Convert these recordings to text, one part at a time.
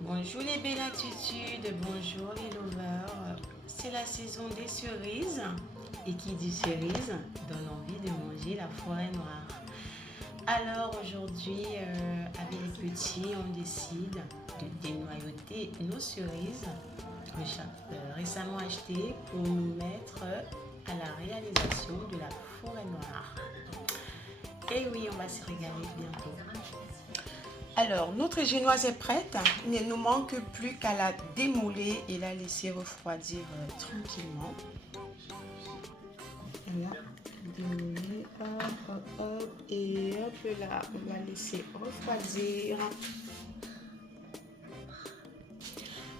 Bonjour les belles attitudes, bonjour les lovers. C'est la saison des cerises et qui dit cerise donne envie de manger la forêt noire. Alors aujourd'hui, avec les petits, on décide de dénoyauter nos cerises récemment achetées pour nous mettre à la réalisation de la forêt noire. Et oui, on va se régaler bientôt. Alors, notre génoise est prête. Il ne nous manque plus qu'à la démouler et la laisser refroidir tranquillement. Voilà, démouler, hop, et hop là, on va laisser refroidir.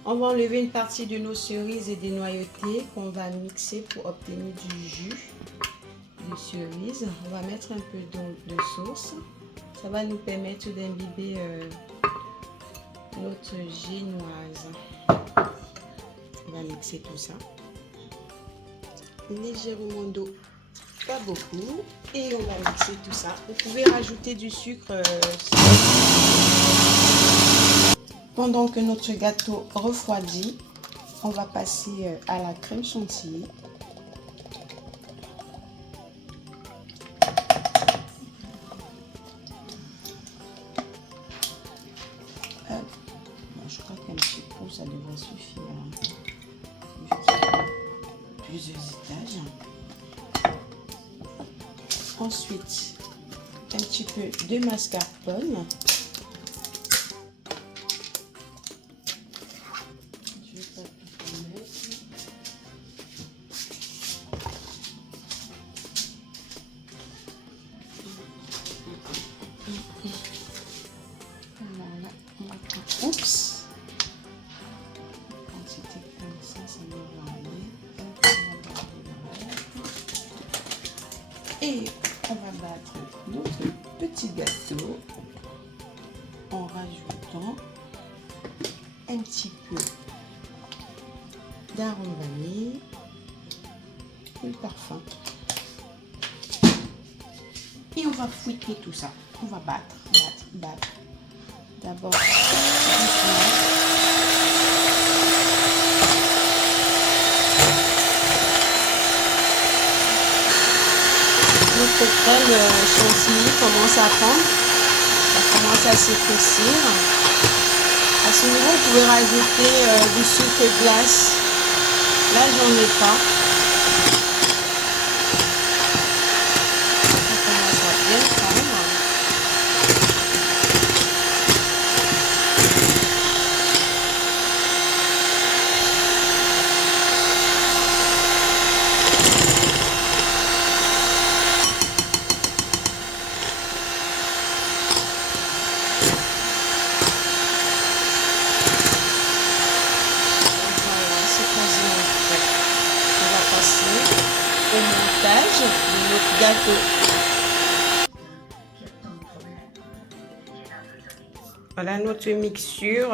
On va enlever une partie de nos cerises et dénoyauter qu'on va mixer pour obtenir du jus de cerise. On va mettre un peu de sauce. Ça va nous permettre d'imbiber notre génoise. On va mixer tout ça. Légèrement d'eau, pas beaucoup. Et on va mixer tout ça. Vous pouvez rajouter du sucre. Pendant que notre gâteau refroidit, on va passer à la crème chantilly. Je crois qu'un petit coup, ça devrait suffire. Plusieurs étages. Ensuite, un petit peu de mascarpone. Oups! Quand c'était comme ça devrait aller. Et on va battre notre petit gâteau en rajoutant un petit peu d'arôme vanille et le parfum. Et on va fouetter tout ça. On va battre. D'abord, notre crème chantilly commence à prendre, ça commence à s'épaissir. À ce niveau, vous pouvez rajouter du sucre glace. Là, j'en ai pas. Ça commence à bien prendre. Au montage de notre gâteau. Voilà notre mixture.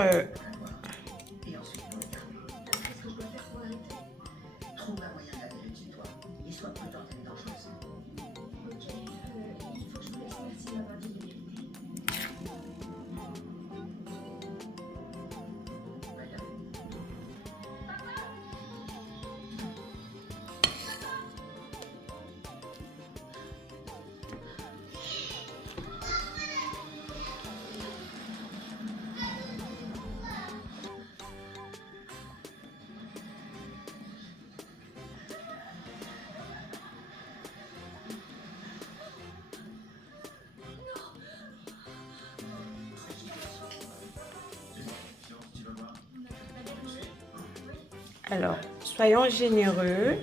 Alors, soyons généreux.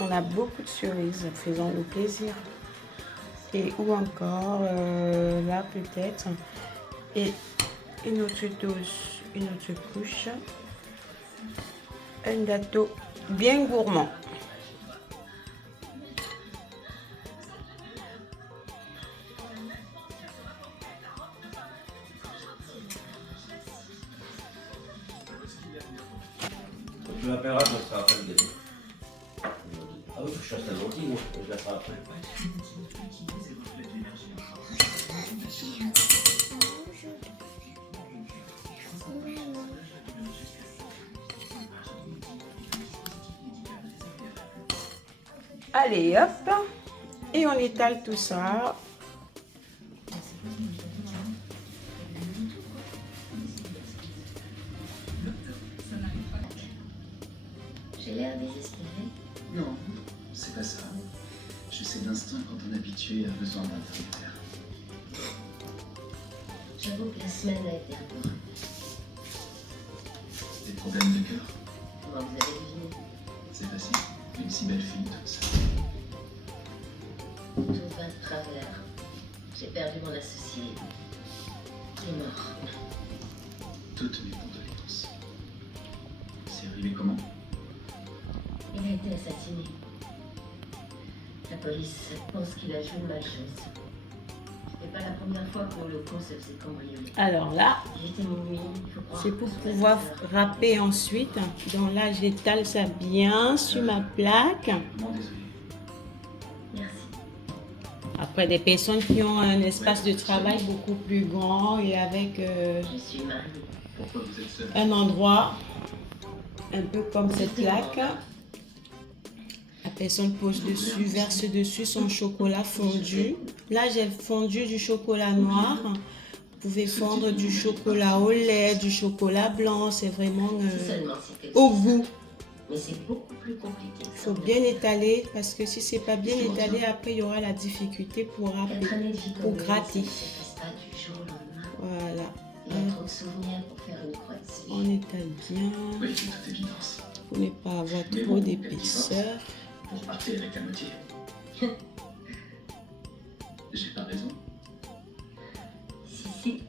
On a beaucoup de cerises, faisons-nous plaisir. Et ou encore, là peut-être, et une autre dose, une autre couche. Un gâteau bien gourmand. Tu m'appelleras quand ça sera après le début. Ah oui, faut que je fasse la lentille, moi. Je la ferai après. Allez, hop. Et on étale tout ça. J'ai l'air désespérée. Non, c'est pas ça. Je sais d'instinct quand un habitué a besoin d'un intermédiaire. J'avoue que la semaine a été un peu rapide. Des problèmes de cœur, Comment vous avez deviné? c'est facile. Une si belle fille toute seule. Tout va de travers. J'ai perdu mon associé. Il est mort. Toutes mes condoléances. C'est arrivé comment? Il a été assassiné. La police pense qu'il a joué malchance. C'était pas la première fois que le locaux se faisait cambrioler. Alors là, Il était minuit, il faut croire. c'est pour que ce pouvoir passeur- râper ensuite. Donc là, j'étale ça bien sur ma plaque. Vraiment désolé. Merci. Après, des personnes qui ont un espace de travail beaucoup plus grand et avec Je suis mariée. Pourquoi vous êtes seul? un endroit un peu comme cette plaque. La personne pose dessus, verse dessus son chocolat fondu. Là, j'ai fondu du chocolat noir. Vous pouvez fondre du chocolat au lait, du chocolat blanc. C'est vraiment Si seulement c'était au aussi goût. simple. Mais c'est beaucoup plus compliqué. Il faut bien étaler parce que si c'est pas bien étalé, après il y aura la difficulté pour 4 râper. années de vie Pour commune, gratter. ça ne s'efface pas du jour au lendemain. Voilà. Il y a trop de souvenirs pour faire une croix dessus. On étale bien Oui, de toute évidence. pour ne pas avoir Mais trop bon, d'épaisseur. Vous repartez avec la moitié. J'ai pas raison. Si, si.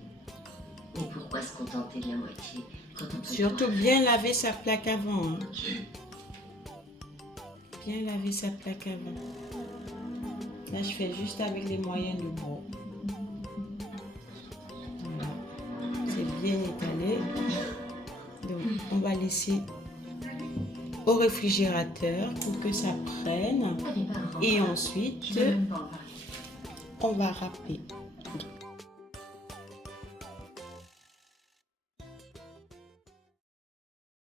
Mais pourquoi se contenter de la moitié quand on peut Surtout tout bien laver sa plaque avant. Hein. Ok. Bien laver sa plaque avant. Là, je fais juste avec les moyens de bord. Voilà. C'est bien étalé. Donc, on va laisser au réfrigérateur pour que ça prenne. faire? Allez, pas un Et repas. ensuite, Je veux même pas en parler. on va râper.